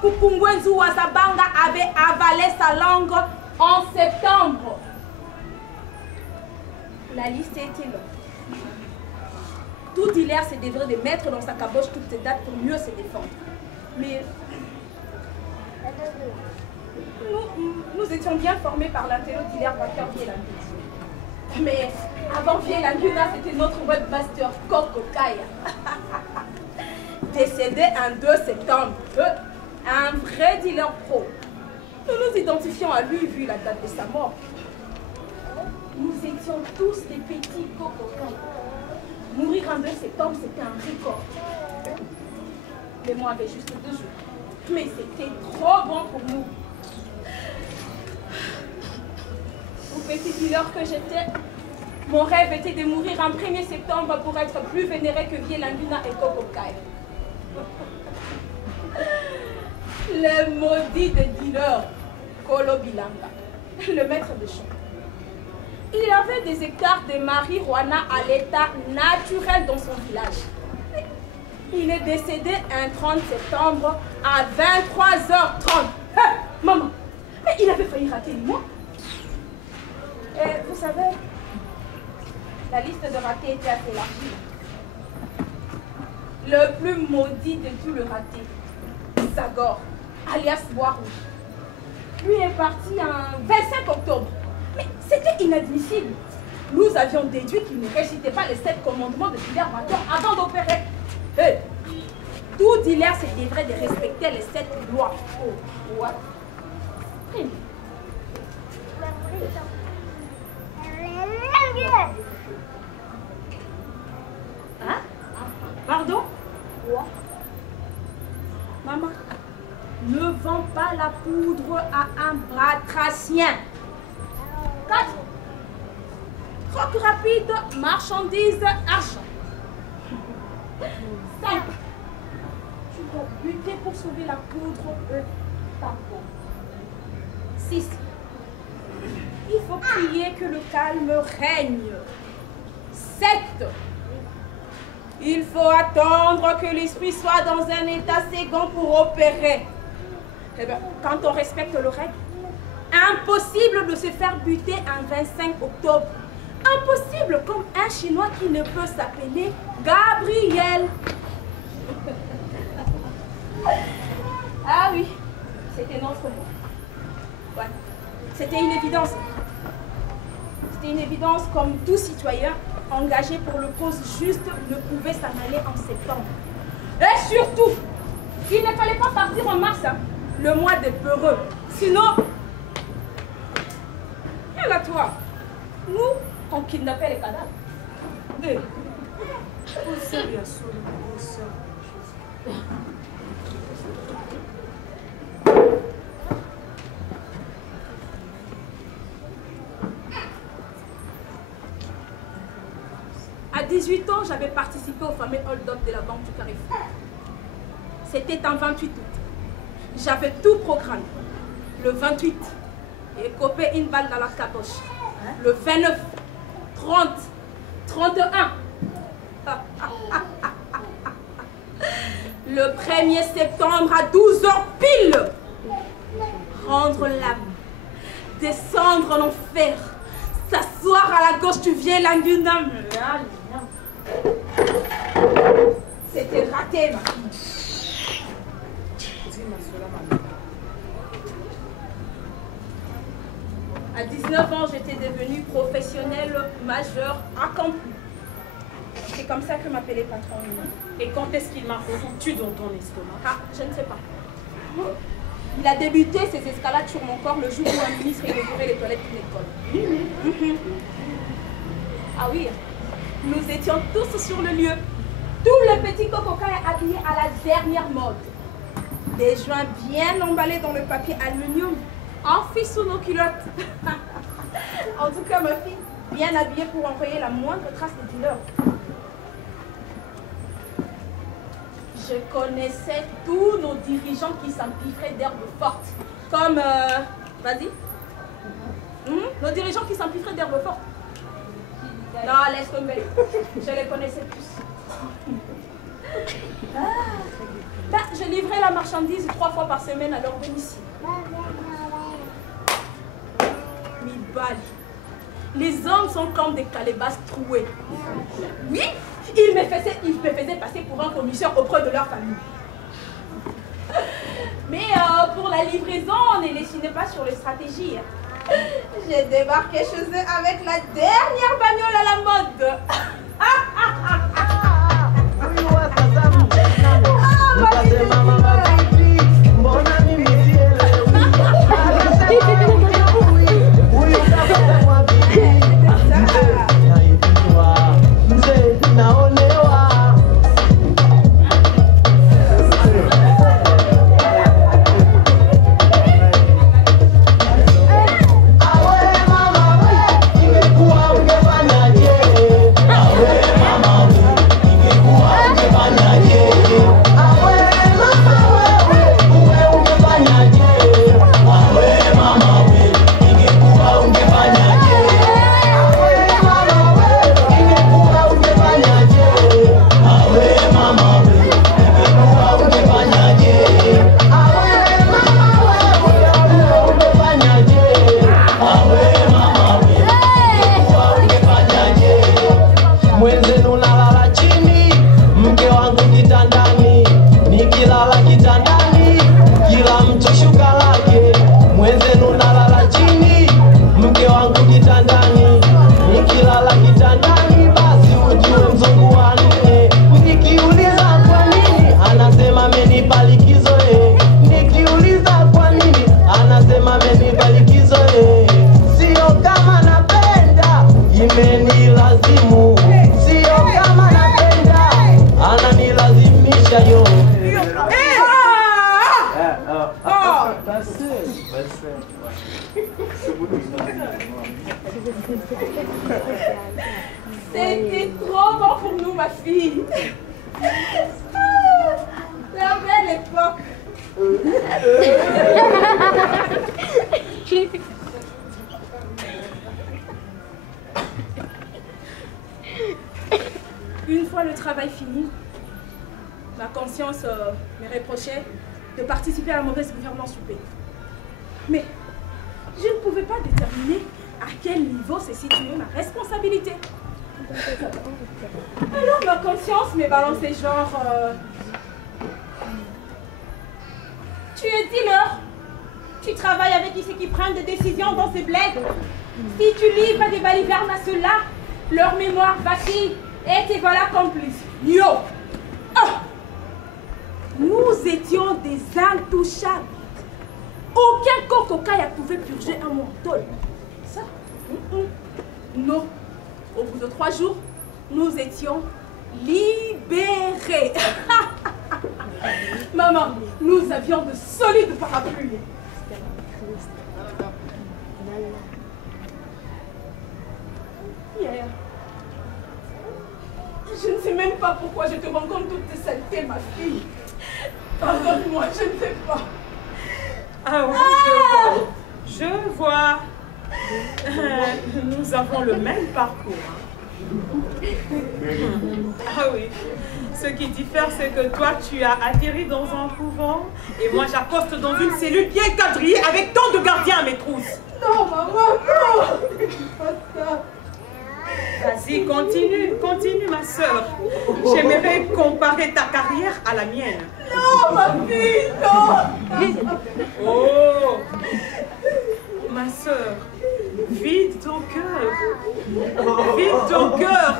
Kupungwenzu Wazabanga avait avalé sa langue en septembre. La liste était longue. Tout dealer se devrait de mettre dans sa caboche toutes ces dates pour mieux se défendre. Mais nous étions bien formés par l'intello dealer vainqueur Vielanguna. Mais avant Vielanguna, c'était notre webmaster Coco Kaya. Décédé un 2 septembre. Un vrai dealer pro. Nous nous identifions à lui vu la date de sa mort. Nous étions tous des petits Coco Kaya. Mourir un 2 septembre, c'était un record. Les mois avaient juste 2 jours. Mais c'était trop bon pour nous. Au petit dealer que j'étais, mon rêve était de mourir en 1er septembre pour être plus vénéré que Vielanguna et Coco Kaya. Le maudit de dealer, Kolo Bilanga, le maître de chant. Il avait des hectares de marijuana à l'état naturel dans son village. Il est décédé un 30 septembre à 23h30. Hey, maman, mais il avait failli rater le mois. Et vous savez, la liste de ratés était assez élargie. Le plus maudit de tout le raté, Zagor, alias Boirou. Lui est parti un 25 octobre. Mais c'était inadmissible. Nous avions déduit qu'il ne récitait pas les 7 commandements de dealer vainqueur avant d'opérer. Hey, tout dealer se devrait de respecter les 7 lois. Oh, what? Hein? Pardon? Quoi? Maman, ne vends pas la poudre à un batracien. 4. Troc rapide, marchandise, argent. 5. Tu dois buter pour sauver la poudre de ta peau. 6. Il faut prier que le calme règne. 7. Il faut attendre que l'esprit soit dans un état second pour opérer. Eh bien, quand on respecte le règle, impossible de se faire buter un 25 octobre. Impossible comme un Chinois qui ne peut s'appeler Gabriel. Ah oui, c'était notre mot. Ouais. C'était une évidence. C'était une évidence comme tout citoyen engagé pour le cause juste ne pouvait s'en aller en septembre. Et surtout, il ne fallait pas partir en mars, hein, le mois des peureux. Sinon, regarde toi, nous, on kidnappait les cadavres. Mais, à 18 ans, j'avais participé au fameux hold-up de la Banque du Carrefour. C'était en 28 août. J'avais tout programmé. Le 28, j'ai copé une balle dans la caboche. Le 29, 30, 31. Le 1er septembre à 12h pile. Rendre l'âme. Descendre en enfer. S'asseoir à la gauche du Vielanguna. C'était raté, ma fille. À 19 ans, j'étais devenue professionnelle majeure accomplie. C'est comme ça que m'appelait patron. Et quand est-ce qu'il m'a foutu dans ton estomac? Ah, je ne sais pas. Il a débuté ses escalades sur mon corps le jour où un ministre inaugurait les toilettes d'une école. Ah oui, nous étions tous sur le lieu. Tout le petit cococa est habillé à la dernière mode. Des joints bien emballés dans le papier aluminium, enfis sous nos culottes. En tout cas, ma fille, bien habillée pour envoyer la moindre trace de dealer. Je connaissais tous nos dirigeants qui s'empiffraient d'herbes fortes. Comme, vas-y. Nos dirigeants qui s'empiffraient d'herbes fortes. Non, laisse tomber. Je les connaissais tous. Ben, je livrais la marchandise 3 fois par semaine à leur domicile. 1000 balles. Les hommes sont comme des calebasses trouées. Oui, ils me faisaient passer pour un commissaire auprès de leur famille. Mais pour la livraison, on ne les signait pas sur les stratégies. J'ai débarqué chez eux avec la dernière bagnole à la mode. C'était trop bon pour nous, ma fille. La belle époque. Une fois le travail fini, ma conscience me reprochait de participer à la mauvaise gouvernance du pays. Mais je ne pouvais pas déterminer à quel niveau se situait ma responsabilité. Alors ma conscience me balançait genre... Tu es dealer. Tu travailles avec ceux qui prennent des décisions dans ces bleds. Si tu livres des balivernes à ceux-là, leur mémoire vacille et te voilà complice. Yo! Ah! Nous étions des intouchables. Aucun cococaille pouvait purger un menthol. Ça? Non. Au bout de 3 jours, nous étions libérés. Maman, nous avions de solides parapluies. Hier, je ne sais même pas pourquoi je te rencontre toutes tes saletés, ma fille. Pardonne-moi, je ne sais pas. Ah oui, je vois. Nous avons le même parcours. Ah oui. Ce qui diffère, c'est que toi, tu as atterri dans un couvent et moi, j'accoste dans une cellule bien quadrillée avec tant de gardiens à mes trousses. Non, maman, non! Pas ça. Vas-y, continue, ma soeur. J'aimerais comparer ta carrière à la mienne. Non, ma fille, non! Oh, ma soeur, vide ton cœur. Vide ton cœur.